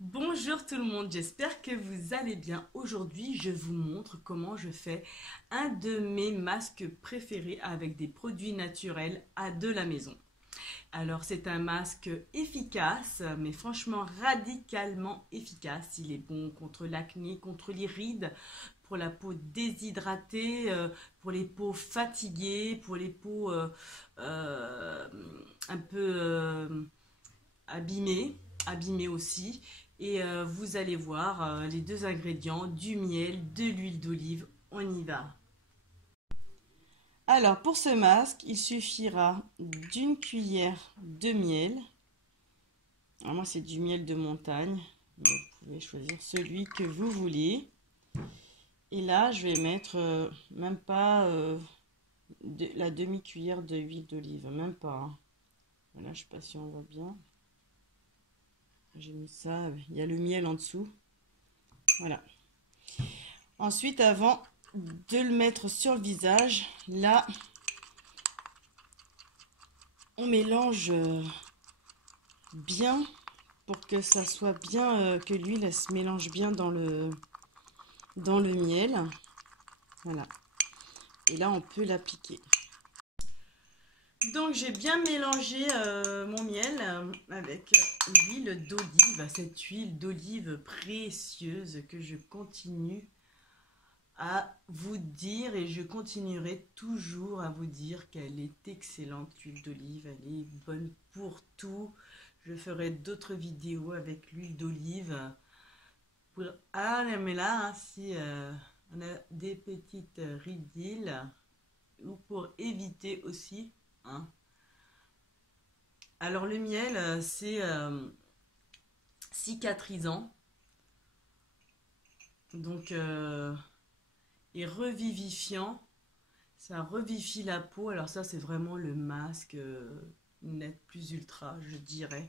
Bonjour tout le monde, j'espère que vous allez bien. Aujourd'hui, je vous montre comment je fais un de mes masques préférés avec des produits naturels à de la maison. Alors, c'est un masque efficace, mais franchement radicalement efficace. Il est bon contre l'acné, contre les rides, pour la peau déshydratée, pour les peaux fatiguées, pour les peaux un peu abîmées aussi. Et vous allez voir les deux ingrédients, du miel, de l'huile d'olive. On y va. Alors pour ce masque, il suffira d'une cuillère de miel. Alors moi c'est du miel de montagne. Vous pouvez choisir celui que vous voulez. Et là je vais mettre même pas la demi-cuillère de huile d'olive. Même pas. Hein. Voilà, je sais pas si on voit bien. J'ai mis ça. Il y a le miel en dessous. Voilà. Ensuite, avant de le mettre sur le visage, là, on mélange bien pour que ça soit bien, que l'huile elle se mélange bien dans le miel. Voilà. Et là, on peut l'appliquer. Donc, j'ai bien mélangé mon miel avec l'huile d'olive, cette huile d'olive précieuse que je continue à vous dire et je continuerai toujours à vous dire qu'elle est excellente, l'huile d'olive, elle est bonne pour tout. Je ferai d'autres vidéos avec l'huile d'olive. Ah mais là, hein, si on a des petites ridules ou pour éviter aussi. Hein. Alors le miel, c'est cicatrisant. Donc, et revivifiant. Ça revivifie la peau. Alors ça, c'est vraiment le masque net plus ultra, je dirais.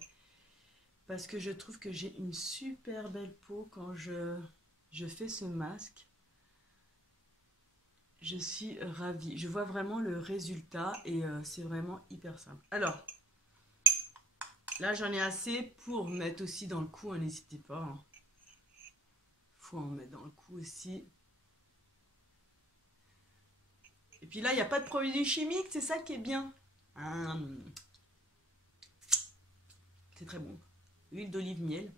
Parce que je trouve que j'ai une super belle peau quand je fais ce masque. Je suis ravie. Je vois vraiment le résultat et c'est vraiment hyper simple. Alors, là, j'en ai assez pour mettre aussi dans le cou. Hein, n'hésitez pas. Hein. Faut en mettre dans le cou aussi. Et puis là, il n'y a pas de produits chimiques. C'est ça qui est bien. C'est très bon. Huile d'olive, miel.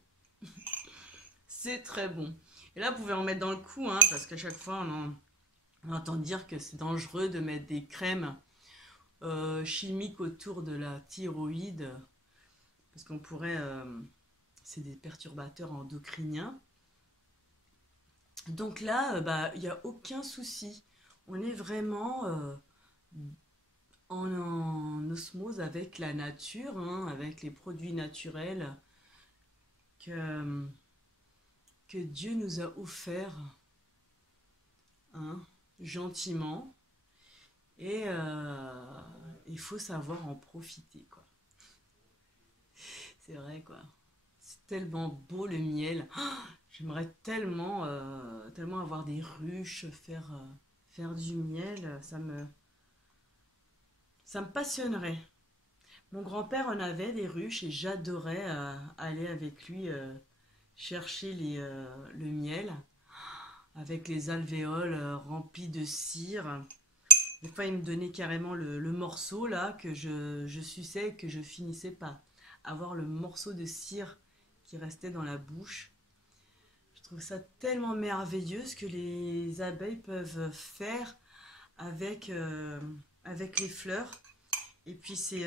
C'est très bon. Et là, vous pouvez en mettre dans le cou, hein, parce qu'à chaque fois, on entend dire que c'est dangereux de mettre des crèmes chimiques autour de la thyroïde, parce qu'on pourrait... c'est des perturbateurs endocriniens. Donc là, bah, il n'y a aucun souci. On est vraiment en osmose avec la nature, hein, avec les produits naturels que Dieu nous a offerts, hein, gentiment. Et il faut savoir en profiter, quoi. C'est vrai, quoi. C'est tellement beau le miel. Oh, j'aimerais tellement, tellement avoir des ruches, faire du miel. Ça me passionnerait. Mon grand-père en avait des ruches et j'adorais aller avec lui chercher le miel avec les alvéoles remplies de cire. Des fois, il me donnait carrément le morceau là que je suçais et que je finissais par avoir le morceau de cire qui restait dans la bouche. Je trouve ça tellement merveilleux ce que les abeilles peuvent faire avec, avec les fleurs. Et puis ces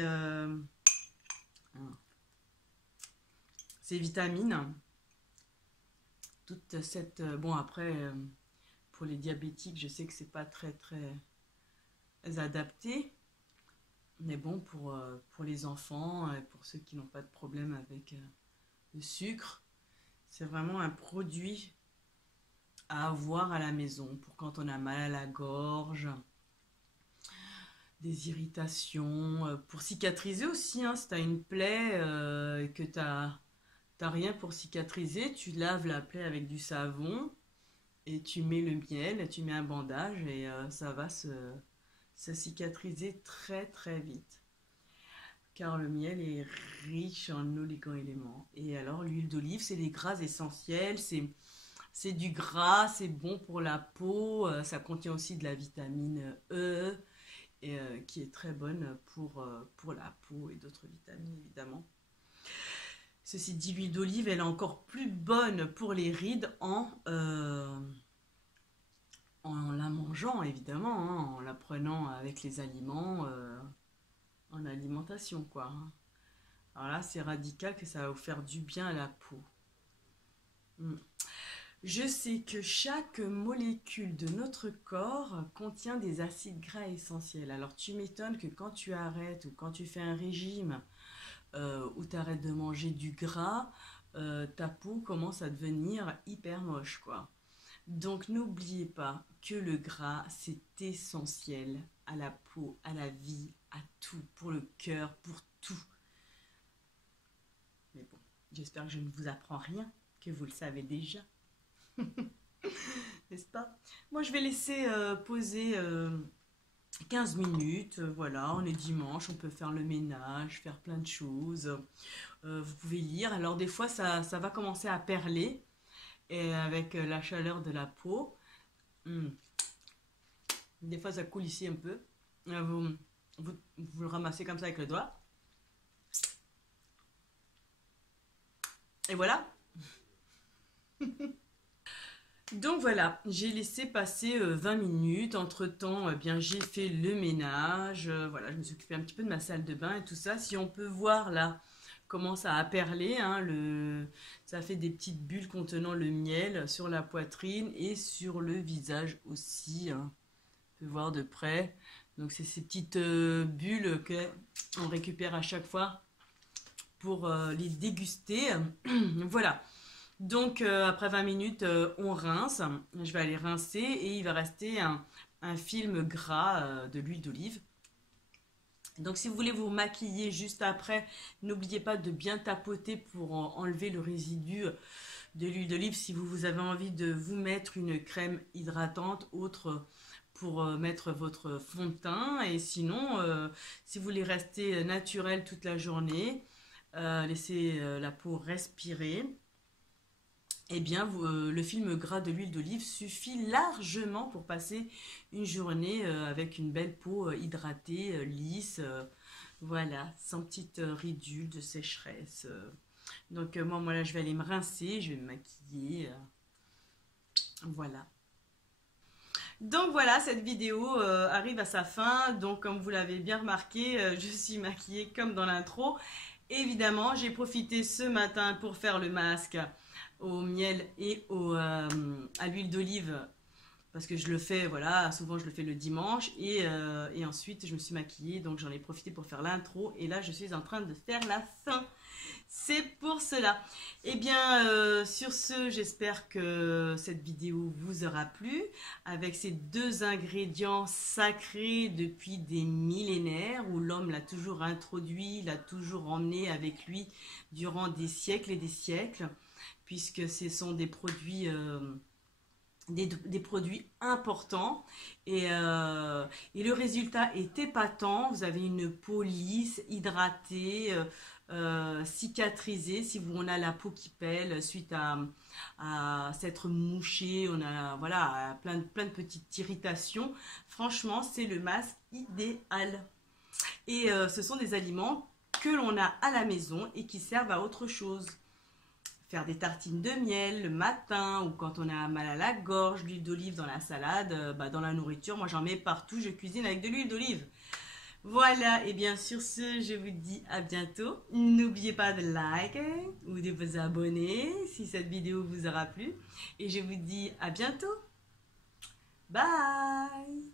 vitamines. Toute cette... bon après, pour les diabétiques, je sais que c'est pas très adapté. Mais bon, pour les enfants et pour ceux qui n'ont pas de problème avec le sucre, c'est vraiment un produit à avoir à la maison pour quand on a mal à la gorge, des irritations, pour cicatriser aussi. Hein, si tu as une plaie et que tu n'as rien pour cicatriser, tu laves la plaie avec du savon et tu mets le miel, tu mets un bandage et ça va se cicatriser très vite. car le miel est riche en oligo-éléments. Et alors l'huile d'olive, c'est des gras essentiels, c'est du gras, c'est bon pour la peau, ça contient aussi de la vitamine E, et, qui est très bonne pour la peau et d'autres vitamines évidemment. Ceci dit, l'huile d'olive, elle est encore plus bonne pour les rides en la mangeant évidemment, hein, en la prenant avec les aliments, en alimentation quoi. Alors là, c'est radical que ça va vous faire du bien à la peau. Je sais que chaque molécule de notre corps contient des acides gras essentiels. Alors tu m'étonnes que quand tu arrêtes ou quand tu fais un régime ou tu arrêtes de manger du gras, ta peau commence à devenir hyper moche quoi. Donc n'oubliez pas que le gras c'est essentiel à la peau, à la vie, à tout, pour le cœur, pour tout. Mais bon, j'espère que je ne vous apprends rien, que vous le savez déjà. N'est-ce pas? Moi je vais laisser poser 15 minutes, voilà, on est dimanche, on peut faire le ménage, faire plein de choses, vous pouvez lire, alors des fois ça va commencer à perler, et avec la chaleur de la peau, des fois ça coule ici un peu, vous le ramassez comme ça avec le doigt, et voilà. Donc voilà, j'ai laissé passer 20 minutes. Entre-temps, bien j'ai fait le ménage. Voilà, je me suis occupée un petit peu de ma salle de bain et tout ça. Si on peut voir là comment ça a perlé, hein, ça fait des petites bulles contenant le miel sur la poitrine et sur le visage aussi, hein. On peut voir de près. Donc c'est ces petites bulles qu'on récupère à chaque fois pour les déguster. Voilà. Donc après 20 minutes, on rince. Je vais aller rincer et il va rester un film gras de l'huile d'olive. Donc si vous voulez vous maquiller juste après, n'oubliez pas de bien tapoter pour enlever le résidu de l'huile d'olive. Si vous avez envie de vous mettre une crème hydratante, autre pour mettre votre fond de teint. Et sinon, si vous voulez rester naturel toute la journée, laissez la peau respirer. Eh bien, le film gras de l'huile d'olive suffit largement pour passer une journée avec une belle peau hydratée, lisse, voilà, sans petite ridule de sécheresse. Donc moi là, je vais aller me rincer, je vais me maquiller, voilà. Donc voilà, cette vidéo arrive à sa fin. Donc comme vous l'avez bien remarqué, je suis maquillée comme dans l'intro. Évidemment, j'ai profité ce matin pour faire le masque au miel et à l'huile d'olive parce que je le fais, voilà, souvent je le fais le dimanche et ensuite je me suis maquillée, donc j'en ai profité pour faire l'intro et là je suis en train de faire la fin. C'est pour cela. Eh bien, sur ce, j'espère que cette vidéo vous aura plu avec ces deux ingrédients sacrés depuis des millénaires où l'homme l'a toujours introduit, l'a toujours emmené avec lui durant des siècles et des siècles, puisque ce sont des produits des produits importants et le résultat est épatant. Vous avez une peau lisse, hydratée, cicatrisée. Si on a la peau qui pèle suite à s'être mouché, on a voilà plein de petites irritations. Franchement, c'est le masque idéal. Et ce sont des aliments que l'on a à la maison et qui servent à autre chose. Faire des tartines de miel le matin ou quand on a mal à la gorge, l'huile d'olive dans la salade, dans la nourriture. Moi, j'en mets partout. Je cuisine avec de l'huile d'olive. Voilà, et bien sur ce, je vous dis à bientôt. N'oubliez pas de liker ou de vous abonner si cette vidéo vous aura plu. Et je vous dis à bientôt. Bye!